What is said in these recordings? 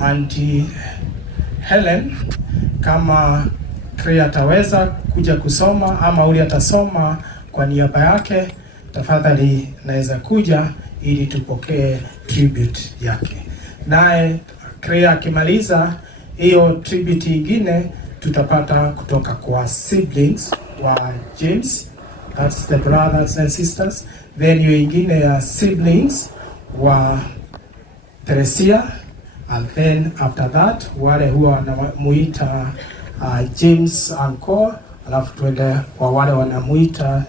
Auntie Helen, kama Karia ataweza kuja kusoma ama uli atasoma kwa niaba yake, tafadhali naweza kuja ili tupokee tribute yake. Naye Karia akimaliza hiyo tribute ingine tutapata kutoka kwa siblings wa James, that's the brothers and sisters. Then hiyo ingine ya siblings wa Teresia, and then after that wale huwa wanamuita James uncle, alafu tuende kwa wale wanamuita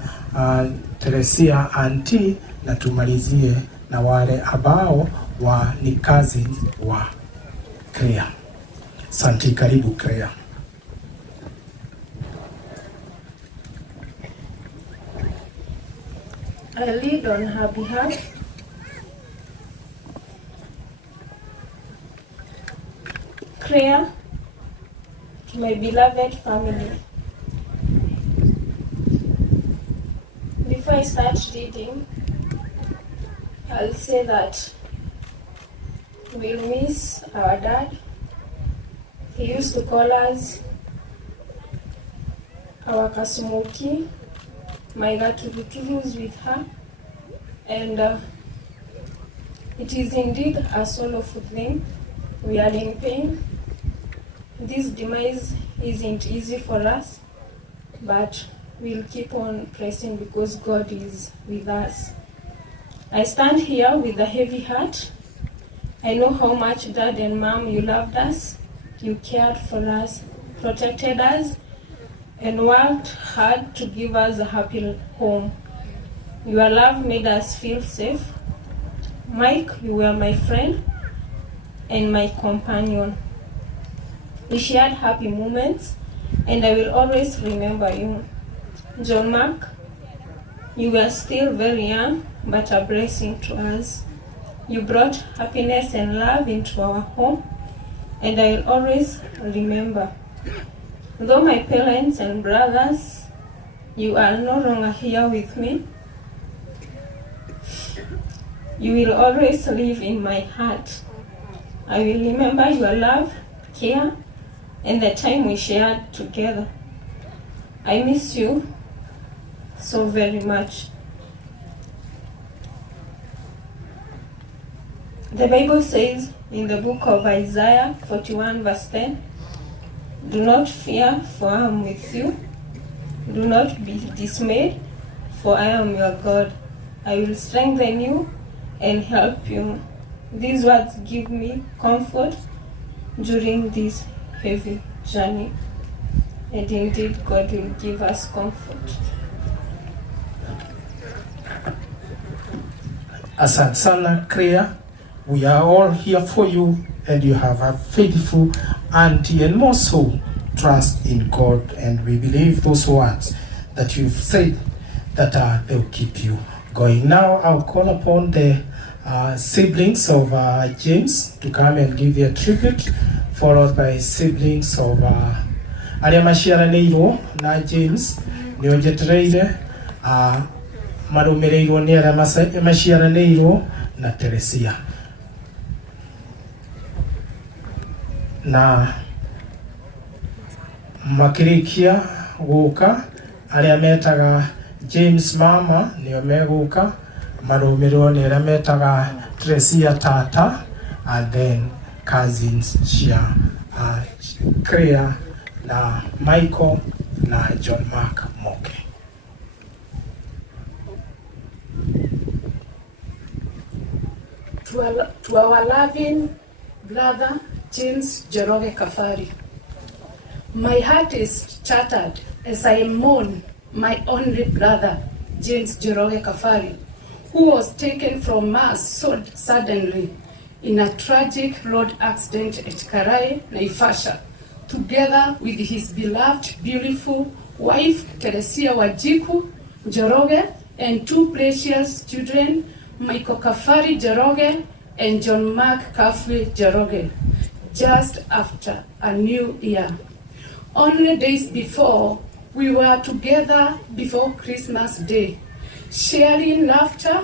Teresia auntie, na tumalizie na wale ambao ni cousins wa Karia. Santi, karibu Karia. I lead on her behalf prayer to my beloved family. Before I start reading, I'll say that we'll miss our dad. He used to call us our Kasumuki, my Gakirirus with her, and it is indeed a sorrowful thing. We are in pain. This demise isn't easy for us, but we'll keep on pressing because God is with us. I stand here with a heavy heart. I know how much Dad and Mom, you loved us, you cared for us, protected us, and worked hard to give us a happy home. Your love made us feel safe. Mike, you were my friend and my companion. We shared happy moments, and I will always remember you. John Mark, you were still very young, but a blessing to us. You brought happiness and love into our home, and I will always remember. Though my parents and brothers, you are no longer here with me, you will always live in my heart. I will remember your love, care, and the time we shared together. I miss you so very much. The Bible says in the book of Isaiah 41 verse 10, do not fear, for I am with you. Do not be dismayed, for I am your God. I will strengthen you and help you. These words give me comfort during this heavy journey. And indeed, God will give us comfort. Asante sana Karia. We are all here for you, and you have a faithful auntie, and more so trust in God, and we believe those words that you've said, that they'll keep you going. Now I'll call upon the siblings of James to come and give their tribute, followed by siblings of aria maciaranĩirwo na James nĩo njetereire, marũmĩrĩirwo nĩ aria maciaranĩirwo na Teresia. Na makirikia gũka aria metaga James mama nĩo megũka, marũmĩrĩirwo nĩ aria metaga Teresia tata, and then cousins cia Karia na Michael na John Mark Moke. To our loving brother James Njoroge Kafari, my heart is shattered as I mourn my only brother James Njoroge Kafari, who was taken from us so suddenly in a tragic road accident at Karia, Naivasha, together with his beloved, beautiful wife, Teresia Wajiku Njoroge, and two precious children, Michael Kafari Njoroge and John Mark Kafri Njoroge, just after a new year. Only days before, we were together before Christmas Day, sharing laughter,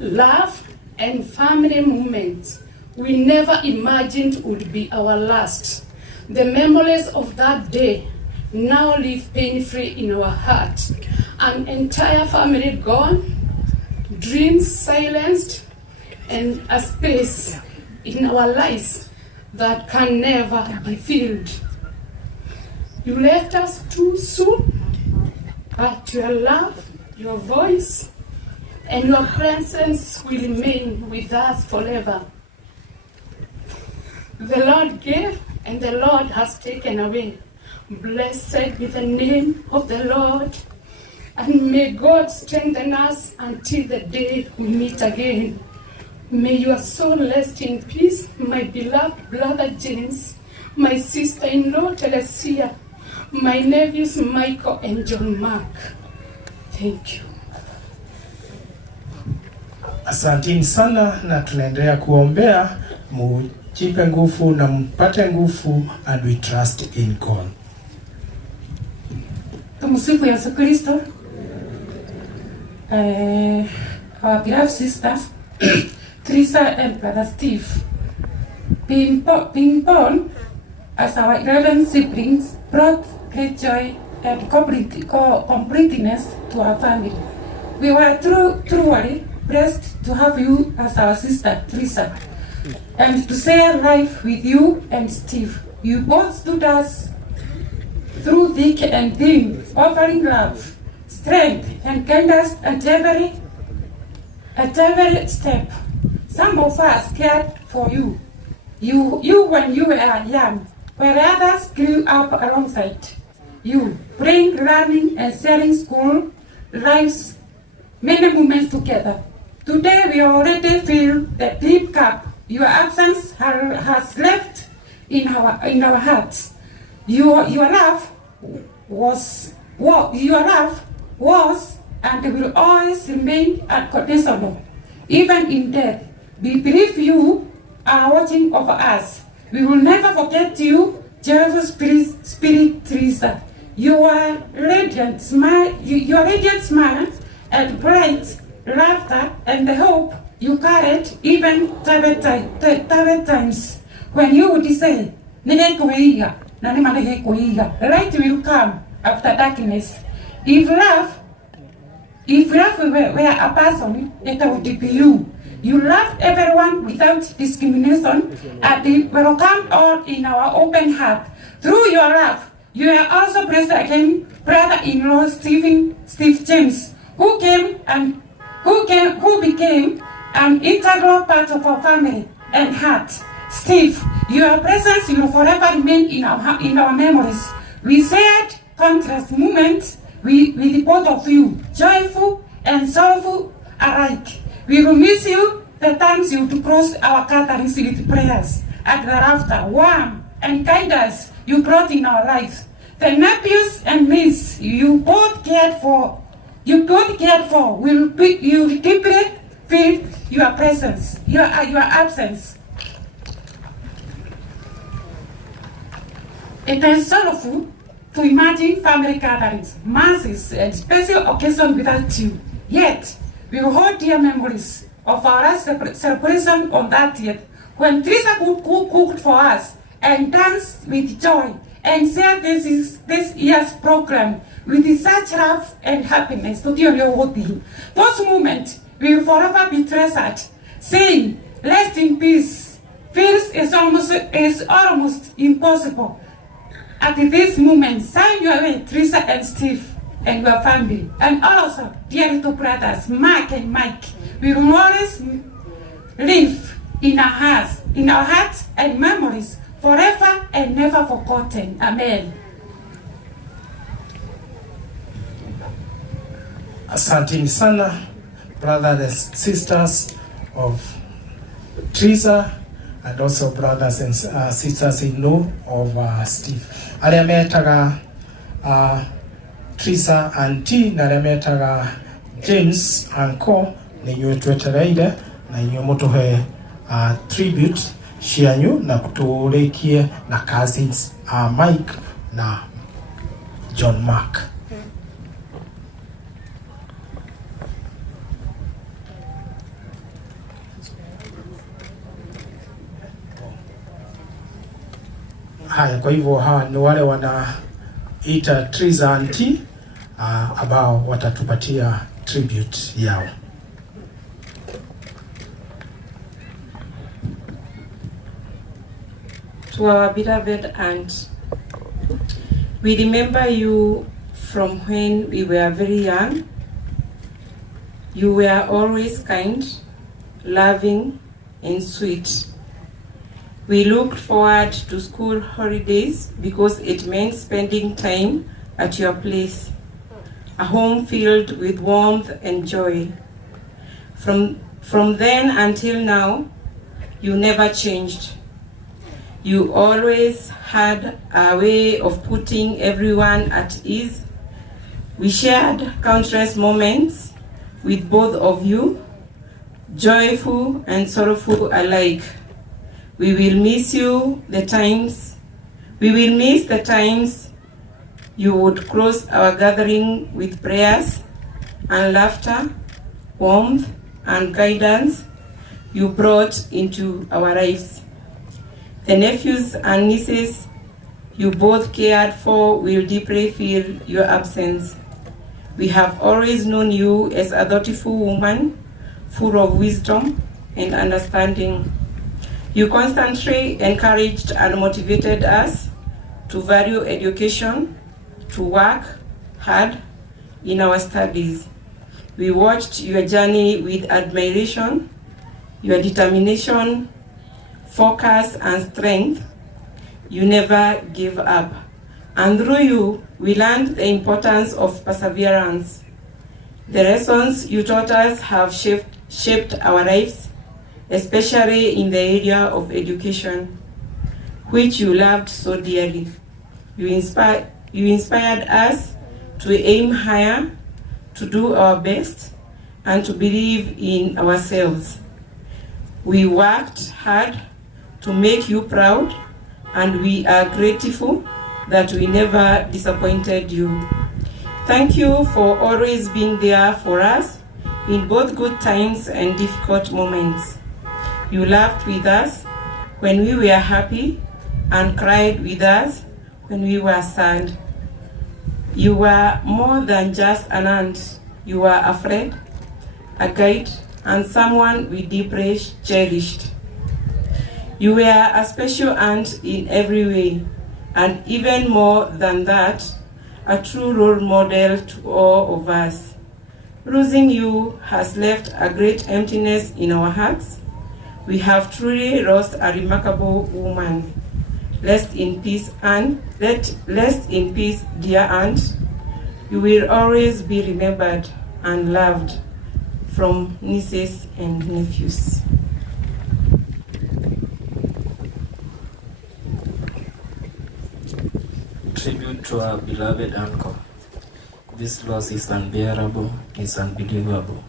love, and family moments we never imagined would be our last. The memories of that day now live pain-free in our heart. An entire family gone, dreams silenced, and a space in our lives that can never be filled. You left us too soon, but your love, your voice, and your presence will remain with us forever. The Lord gave, and the Lord has taken away. Blessed be the name of the Lord, and may God strengthen us until the day we meet again. May your soul rest in peace, my beloved brother James, my sister-in-law Telesia, my nephews Michael and John Mark. Thank you. Asanteni sana, na tunaendelea kuombea mujipe nguvu na mpate nguvu, and we trust in God. Tumsifu Yesu Kristo. Our beloved sisters, Teresa and Brother Steve, being born as our 11 siblings, brought great joy and completeness to our family. We were truly blessed to have you as our sister, Teresa, and to share life with you and Steve. You both stood us through thick and thin, offering love, strength, and guidance at every step. Some of us cared for you. You when you were young, where others grew up alongside you, praying, learning, and sharing school lives, many moments together. Today we already feel the deep gap your absence has left in our hearts. Your love was and will always remain unconditional, even in death. We believe you are watching over us. We will never forget you, Jehovah's Spirit Teresa. Your radiant smile, and bright laughter, and the hope you carried even troubled times, when you would say, light will come after darkness. If love were a person, it would be you. You loved everyone without discrimination, and they welcomed all in our open heart. Through your love, you are also blessed again, brother-in-law Steve James, who became an integral part of our family and heart. Steve, your presence will forever remain in our memories. We shared countless moments with both of you, joyful and sorrowful alike. We will miss you, the times you to cross our gatherings with prayers, and the laughter, warmth, and guidance you brought in our lives. The nephews and niece you both cared for will deeply feel your presence, your absence. It is sorrowful to imagine family gatherings, masses, and special occasions without you. Yet, we will hold dear memories of our last celebration on that day, when Teresa cooked for us and danced with joy and shared this year's program with such love and happiness. Those moments will forever be treasured. Saying, rest in peace, feels is almost impossible. At this moment, sign your way, Teresa and Steve, and your family, and also dear little brothers, Mark and Mike. We will always live in our hearts and memories, forever and never forgotten. Amen. Asanteni sana, brothers and sisters of Teresa, and also brothers and sisters-in-law of Steve. Aria metaga Teresa auntie na aria metaga James uncle ni nyuo twetereire na nyuo mutuhe tribute cianyu na kuturekie na cousins Mike na John Mark. Haya, kwa hivyo hawa ni wale wanaita trees auntie ambao watatupatia tribute yao. To our beloved aunt, we remember you from when we were very young. You were always kind, loving, and sweet. We looked forward to school holidays because it meant spending time at your place, a home filled with warmth and joy. From then until now, you never changed. You always had a way of putting everyone at ease. We shared countless moments with both of you, joyful and sorrowful alike. We will miss the times you would close our gathering with prayers and laughter, warmth and guidance you brought into our lives. The nephews and nieces you both cared for will deeply feel your absence. We have always known you as a thoughtful woman, full of wisdom and understanding. You constantly encouraged and motivated us to value education, to work hard in our studies. We watched your journey with admiration, your determination, focus and strength. You never gave up. And through you, we learned the importance of perseverance. The lessons you taught us have shaped our lives, especially in the area of education, which you loved so dearly. You inspired us to aim higher, to do our best, and to believe in ourselves. We worked hard to make you proud, and we are grateful that we never disappointed you. Thank you for always being there for us in both good times and difficult moments. You laughed with us when we were happy and cried with us when we were sad. You were more than just an aunt. You were a friend, a guide, and someone we deeply cherished. You were a special aunt in every way, and even more than that, a true role model to all of us. Losing you has left a great emptiness in our hearts. We have truly lost a remarkable woman. Rest in peace, rest in peace, dear aunt. You will always be remembered and loved from nieces and nephews. Tribute to our beloved uncle. This loss is unbearable, it is unbelievable,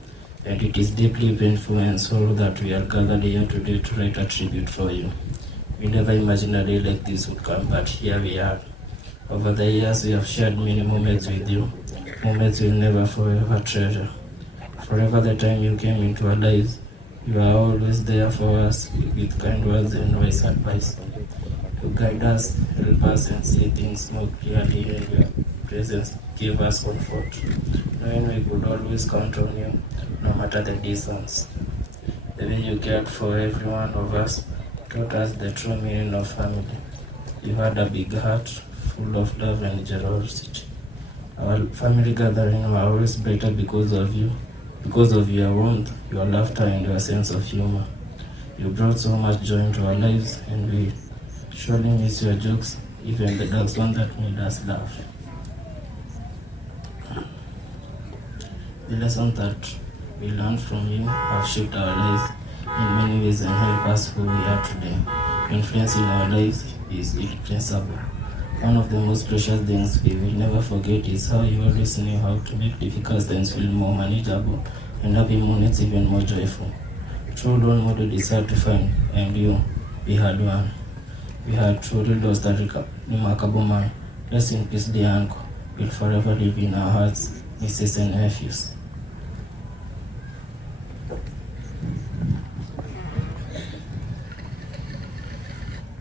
and it is deeply painful and sorrow that we are gathered here today to write a tribute for you. We never imagined a day like this would come, but here we are. Over the years, we have shared many moments with you, moments we'll never forever treasure. Forever the time you came into our lives, you are always there for us with kind words and wise advice. You guide us, help us, and see things more clearly, and your presence give us comfort, knowing we could always count on you, no matter the distance. The way you cared for every one of us taught us the true meaning of family. You had a big heart, full of love and generosity. Our family gathering were always better because of you, because of your warmth, your laughter, and your sense of humor. You brought so much joy into our lives, and we surely miss your jokes, even the dark one that made us laugh. The lessons that we learned from you have shaped our lives in many ways and help us who we are today. Your influence in our lives is irreplaceable. One of the most precious things we will never forget is how you always knew how to make difficult things feel more manageable and happy moments even more joyful. True role model is hard to find, and you, we had one. We had truly lost a remarkable man. Rest in peace, dear uncle. Will forever live in our hearts, nieces and nephews.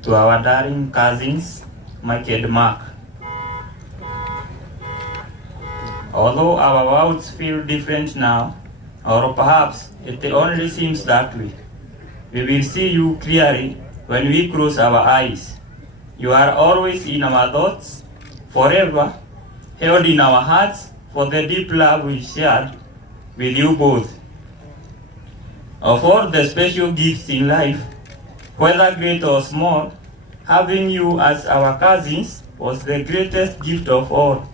To our darling cousins, Michael Mark. Although our worlds feel different now, or perhaps it only seems that way, we will see you clearly when we close our eyes. You are always in our thoughts, forever, held in our hearts for the deep love we shared with you both. Of all the special gifts in life, whether great or small, having you as our cousins was the greatest gift of all.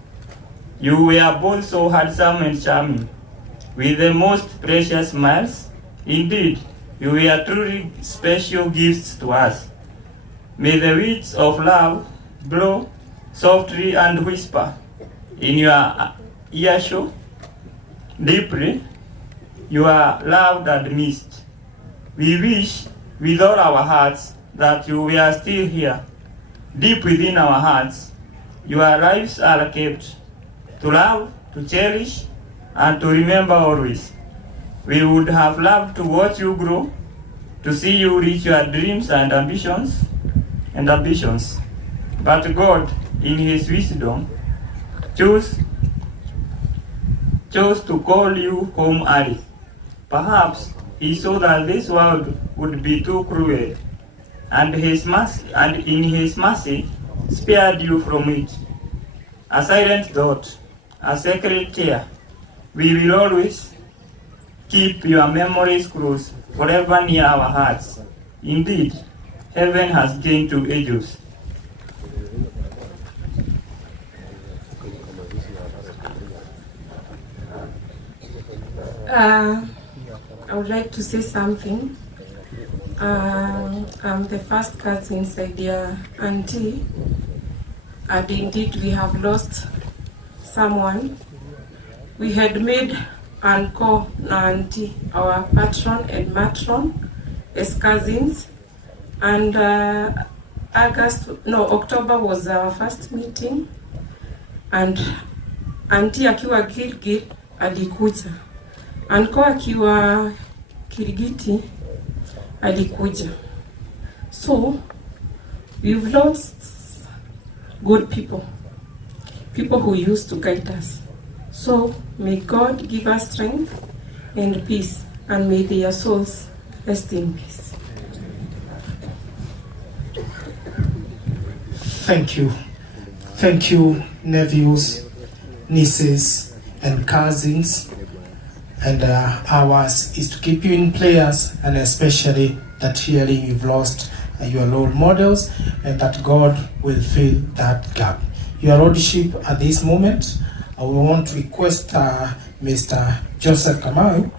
You were both so handsome and charming, with the most precious smiles. Indeed, you were truly special gifts to us. May the winds of love blow softly and whisper in your ear deeply. You are loved and missed. We wish with all our hearts that you were still here. Deep within our hearts, your lives are kept to love, to cherish, and to remember always. We would have loved to watch you grow, to see you reach your dreams and ambitions. But God, in His wisdom, chose to call you home early. Perhaps He saw that this world would be too cruel, and in His mercy spared you from it. A silent thought, a sacred care. We will always keep your memories close, forever near our hearts. Indeed, heaven has gained 2 angels. I would like to say something. I'm the first cousin inside their auntie, and indeed we have lost someone. We had made Uncle na auntie our patron and matron as cousins, and October was our first meeting, and auntie akiwa Gilgil alikuja, Uncle akiwa Kirigiti alikuja. So we've lost good people who used to guide us. So may God give us strength and peace, and may their souls rest in peace. Thank you. Thank you, nephews, nieces, and cousins. And ours is to keep you in prayers, and especially that hearing you've lost your role models, and that God will fill that gap. Your Lordship, at this moment, I will want to request Mr. Joseph Kamau